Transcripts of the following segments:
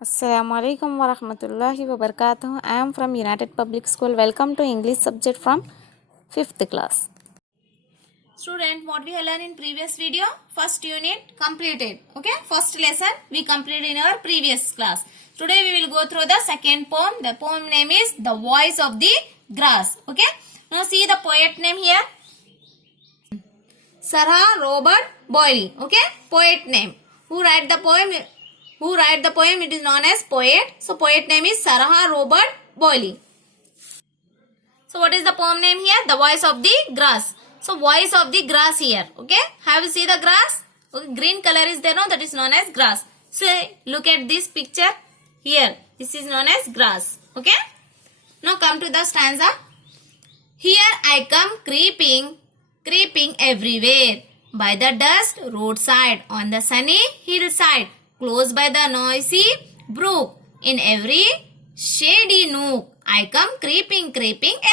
Assalamualaikum warahmatullahi wabarakatuh. I am from United Public School. Welcome to English subject from 5th class. Student, what we have learned in previous video, first unit completed. Okay, first lesson we completed in our previous class. Today we will go through the second poem. The poem name is The Voice of the Grass. Okay, now see the poet name here. Sarah Robert Boyle. Okay, poet name. Who write the poem? It is known as poet. So poet name is Sarah Robert Boyle. So what is the poem name here? The Voice of the Grass. So voice of the grass here. Okay, have you see the grass? Okay, green color is there, no? That is known as grass. So look at this picture here. This is known as grass. Okay, now come to the stanza. Here I come creeping everywhere, by the dust roadside, on the sunny hillside, close by the noisy brook, in every shady nook. I come creeping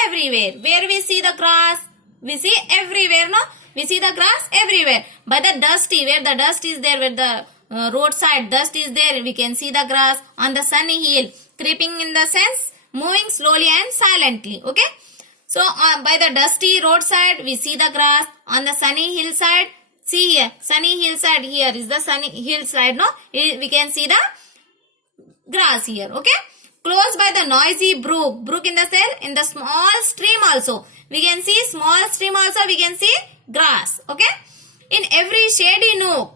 everywhere. Where we see the grass? We see everywhere, no? We see the grass everywhere. By the dusty, where the dust is there, where the roadside dust is there, we can see the grass. On the sunny hill, creeping in the sense moving slowly and silently. Okay, so by the dusty roadside we see the grass. On the sunny hillside, see here, sunny hillside, here is the sunny hillside, no? We can see the grass here. Okay, close by the noisy brook in the sense, in the small stream also we can see, small stream also we can see grass. Okay, in every shady nook,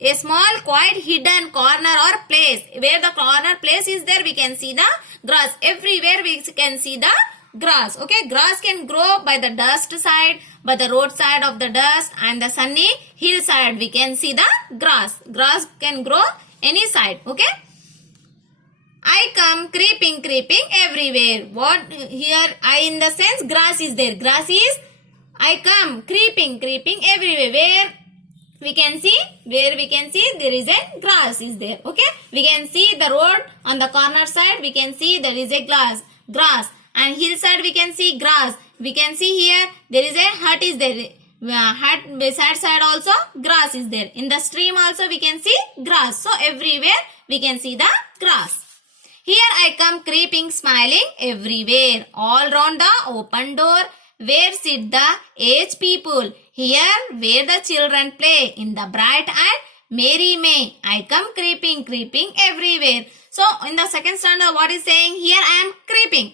a small quiet hidden corner or place, where the corner place is there, we can see the grass. Everywhere we can see the grass. Okay, grass can grow by the dust side, by the roadside of the dust, and the sunny hillside we can see the grass. Grass can grow any side. Okay, I come creeping everywhere. What here? I in the sense grass is there. Grass is I come creeping everywhere. Where we can see there is a grass is there. Okay, we can see the road on the corner side. We can see there is a grass, and hillside we can see grass. We can see here there is a hut is there. Hut beside side also grass is there. In the stream also we can see grass. So everywhere we can see the grass. Here I come creeping, smiling everywhere, all round the open door, where sit the aged people. Here where the children play, in the bright and merry May. I come creeping everywhere. So in the second stanza, what is saying here? I am creeping,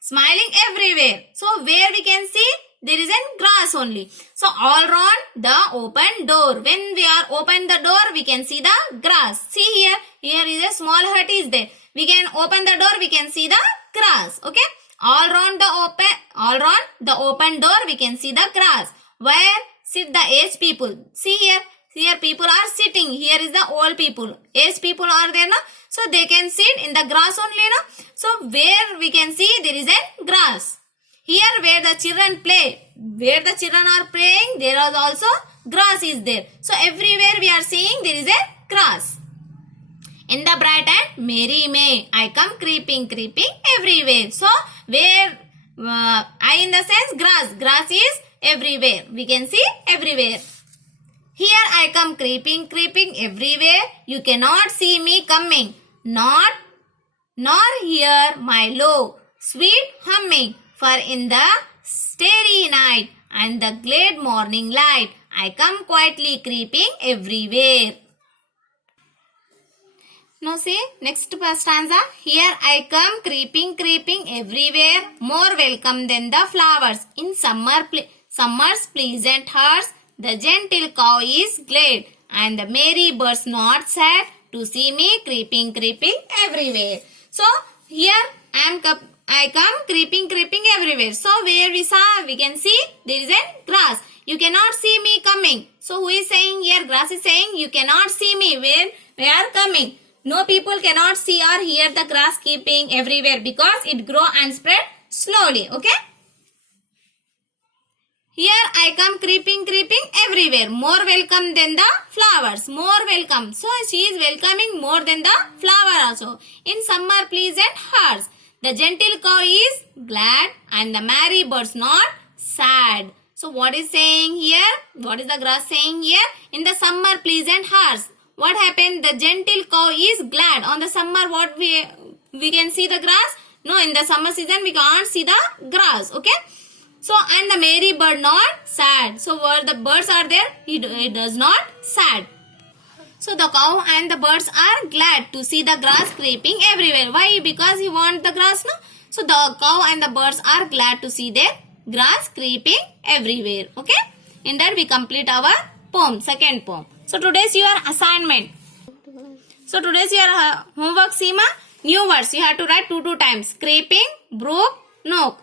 smiling everywhere. So where we can see? There is a grass only. So all round the open door. When we are open the door, we can see the grass. See here is a small hut is there. We can open the door, we can see the grass. Okay, all round the open door, we can see the grass. Where sit the aged people? See here people are sitting. Here is the old people. Aged people are there, no? So they can sit in the grass only, no? So where we can see there is a grass. Here where the children play, where the children are playing, there is also grass is there. So everywhere we are seeing there is a grass. In the bright and merry May, I come creeping everywhere. So where I in the sense grass is everywhere. We can see everywhere. Here I come creeping everywhere. You cannot see me coming, nor hear my low sweet humming. For in the starry night and the glad morning light, I come quietly creeping everywhere. Now see next stanza. Here I come creeping everywhere, more welcome than the flowers. In summer's pleasant hearts, the gentle cow is glad, and the merry birds not sad to see me creeping everywhere. So here I come creeping everywhere. So where we can see there is a grass. You cannot see me coming. So who is saying here? Grass is saying you cannot see me when we are coming. No people cannot see or hear the grass keeping everywhere because it grow and spread slowly. Okay. Here I come creeping everywhere, more welcome than the flowers. More welcome. So she is welcoming more than the flower also. In summer pleasant hearts, the gentle cow is glad and the merry birds not sad. So what is saying here? What is the grass saying here? In the summer pleasant hearts. what happened? The gentle cow is glad. On the summer, what we can see the grass? No, in the summer season we can't see the grass. Okay. So, and the merry bird not sad. So, where the birds are there, it does not sad. So, the cow and the birds are glad to see the grass creeping everywhere. Why? Because he wants the grass, no? So, the cow and the birds are glad to see their grass creeping everywhere. Okay? In that, we complete our poem, second poem. So, today's your assignment. So, today's your homework, Seema. New words. You have to write 2 times. Creeping, brook, nook.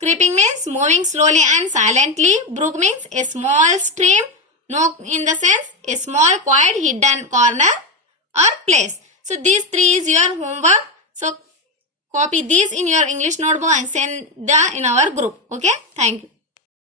Creeping means moving slowly and silently. Brook means a small stream. Nook in the sense a small quiet hidden corner or place. So these 3 is your homework. So copy these in your English notebook and send in our group. Okay. Thank you.